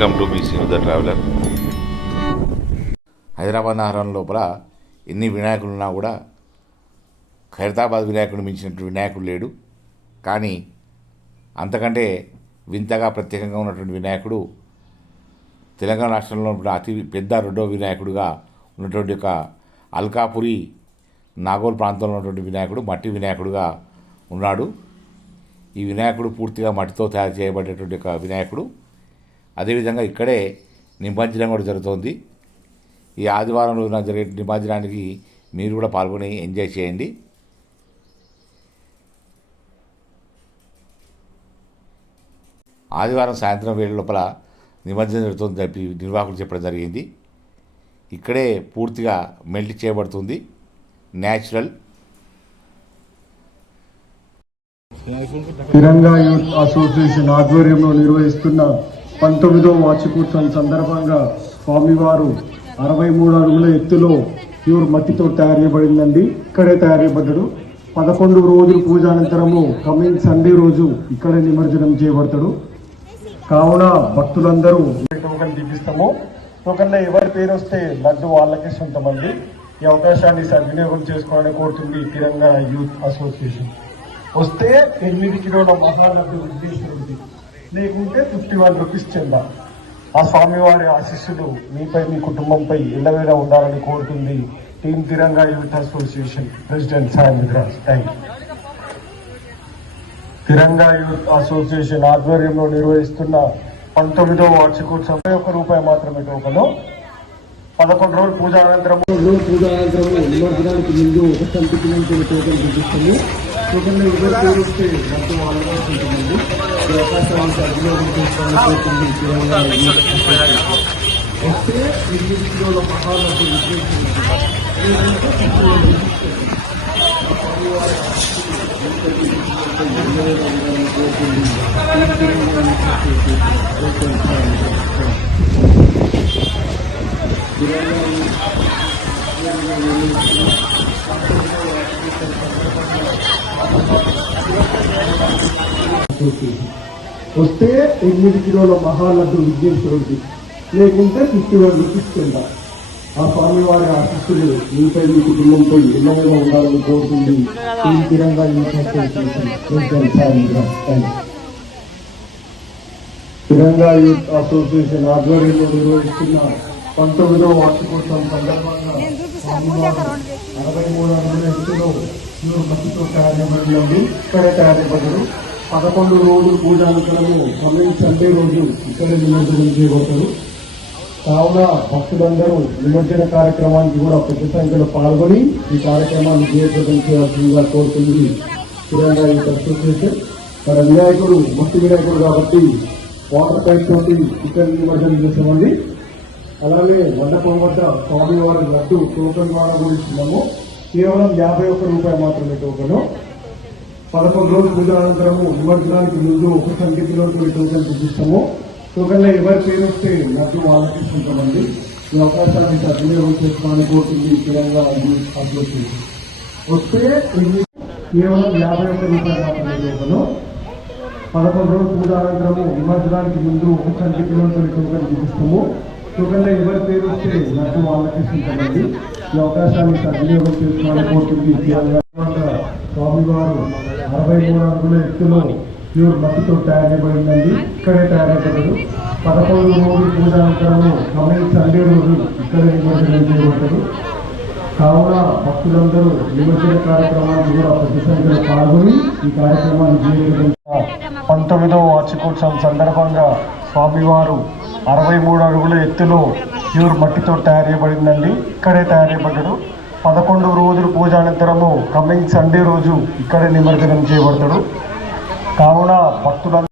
Welcome to BC the traveller. Hyderabad నగరం లోపల ఎన్ని వినాయకులు ఉన్నా కూడా ఖైరతాబాద్ వినాయకుడు మించినటువంటి వినాయకుడు లేడు. కానీ అంతకంటే వింతగా ప్రత్యేకంగా ఉన్నటువంటి వినాయకుడు తెలంగాణ రాష్ట్రంలో అతి పెద్ద రెండో వినాయకుడుగా ఉన్నటువంటి ఒక అల్కాపురి నాగోల్ ప్రాంతంలో ఉన్నటువంటి వినాయకుడు మట్టి వినాయకుడుగా ఉన్నాడు. ఈ వినాయకుడు పూర్తిగా మట్టితో తయారు చేయబడేటువంటి ఒక వినాయకుడు. అదేవిధంగా ఇక్కడే నిమజ్జనం కూడా జరుగుతోంది. ఈ ఆదివారం రోజున జరిగే నిమజ్జనానికి మీరు కూడా పాల్గొని ఎంజాయ్ చేయండి. ఆదివారం సాయంత్రం వేళ లోపల నిమజ్జనం జరుగుతుంది చెప్పి నిర్వాహకులు చెప్పడం జరిగింది. ఇక్కడే పూర్తిగా మెల్ట్ చేయబడుతుంది. న్యాచురల్ తిరంగా యూత్ అసోసియేషన్ ఆధ్వర్యంలో నిర్వహిస్తున్న పంతొమ్మిదో వార్షికోత్సవం సందర్భంగా స్వామివారు అరవై మూడు అడుగుల ఎత్తులో ప్యూర్ మట్టితో తయారు చేయబడిందండి. ఇక్కడే తయారు చేయబడ్డాడు. పదకొండు రోజులు పూజ అనంతరము కమింగ్ సండే రోజు ఇక్కడే నిమజ్జనం చేయబడతాడు. కావున భక్తులందరూ టోకన్ తీపిస్తాము. టోకన్లో ఎవరి పేరు వస్తే లడ్డు వాళ్ళకే సొంతమంది ఈ అవకాశాన్ని సద్వినియోగం చేసుకోవాలని కోరుతుంది తిరంగా యూత్ అసోసియేషన్. వస్తే ఎనిమిది కిలోల మహాలడ్డు విఘ్నేశ్వరుడికి లేకుంటే ఫిఫ్టీ వన్ రూపీస్ చెందా. ఆ స్వామివారి ఆశీస్సులు మీపై మీ కుటుంబంపై ఎల్లవేళ ఉండాలని కోరుతుంది team Tiranga youth association president Sai Midraj thank you Tiranga youth association ఆధ్వర్యంలో నిర్వహిస్తున్న పంతొమ్మిదవ వార్షికోత్సవం ఒక రూపాయి మాత్రమే టోకను. పదకొండు రోజులు పూజ అనంతరం పూజ అనంతరం ముందు ఒక టోకన్ చూపిస్తుంది టోకన్ ఎవరు పేరు వస్తే మొత్తం వాళ్ళకి ఉంటుందండి ఈ అవకాశాన్ని సద్వినియోగం చేసుకోవాలని కోరుతుంది తిరంగా యూత్ అసోసియేషన్. వస్తే ఎనిమిది కిలోల మహాలడ్డు వస్తే లేకుంటే ఫిఫ్టీ వన్ రూపీస్ కింద ఆ స్వామివారి ఆశిస్తులు మీపై మీ కుటుంబంపై ఎన్నోగా ఉండాలని కోరుతుంది ఈ తిరంగా తిరంగా యూత్ అసోసియేషన్ ఆధ్వర్యంలో నిర్వహిస్తున్న పంతొమ్మిదవ వార్షికోత్సవం సందర్భంగా అరవై మూడు అడుగుల ఎత్తులో మట్టితో తయారైనది ఇక్కడే తయారైపడ్డారు పదకొండు రోజులు పూజానంతరము కమింగ్ సండే రోజు ఇక్కడే నిమజ్జనం చేయబోతారు కావున భక్తులందరూ నిమజ్జన కార్యక్రమానికి కూడా పెద్ద సంఖ్యలో పాల్గొని ఈ కార్యక్రమాన్ని విజయప్రదం చేయాల్సిందిగా కోరుతుంది యూత్ అసోసియేషన్ మన వినాయకుడు మట్టి వినాయకుడు కాబట్టి వాటర్ పైప్ తోటి ఇక్కడ నిమజ్జనం చేస్తామండి. అలాగే మండపం వద్ద స్వామివారి లడ్డు టోకన్ ద్వారా కూడా కేవలం యాభై ఒక్క రూపాయలు మాత్రమే టోకను. పదకొండు రోజుల పూజ అనంతరము నిమజ్జనానికి ముందు ఒక సంఖ్యలో టోకన్ చూపిస్తాము టోకన్లో ఎవరి పేరు వస్తే లడ్డు వాళ్ళకి ఇస్తుంటామండి ఈ అవకాశాన్ని సద్వినియోగం చేసుకోవాలని కోరుతుంది. తెలంగాణ అసోసియేషన్ వస్తే కేవలం యాభై ఒక్క రూపాయలు మాత్రమే టోకను. పదకొండు రోజుల పూజ అనంతరము నిమజ్జనానికి ముందు ఒక సంఖ్యలో టోకన్ చూపిస్తాము టోకన్లో ఎవరి పేరు వస్తే నాకు వాళ్ళకి ఇస్తుంటామండి ఈ అవకాశాన్ని సద్వినియోగం చేసుకోవాలని కోరుతుంది తెలంగాణ స్వామివారు అరవై మూడు అడుగుల ఎత్తులో ప్యూర్ మట్టితో తయారైబడిందండి ఇక్కడే తయారైపడదు పదకొండు రోజులు పూజ అనంతరము కమింగ్ సండే రోజు ఇక్కడే నిమజ్జనం చేయబడతారు కావున భక్తులందరూ నిమజ్జన కార్యక్రమాన్ని కూడా పెద్ద సంఖ్యలో పాల్గొని ఈ కార్యక్రమాన్ని విజయవంతం పంతొమ్మిదవ వార్షికోత్సవం సందర్భంగా స్వామివారు అరవై మూడు అడుగుల ఎత్తులో ప్యూర్ మట్టితో తయారు చేయబడిందండి ఇక్కడే తయారు చేయబడ్డాడు పదకొండు రోజులు పూజ అనంతరము కమింగ్ సండే రోజు ఇక్కడే నిమజ్జనం చేయబడతాడు కావున భక్తులందరూ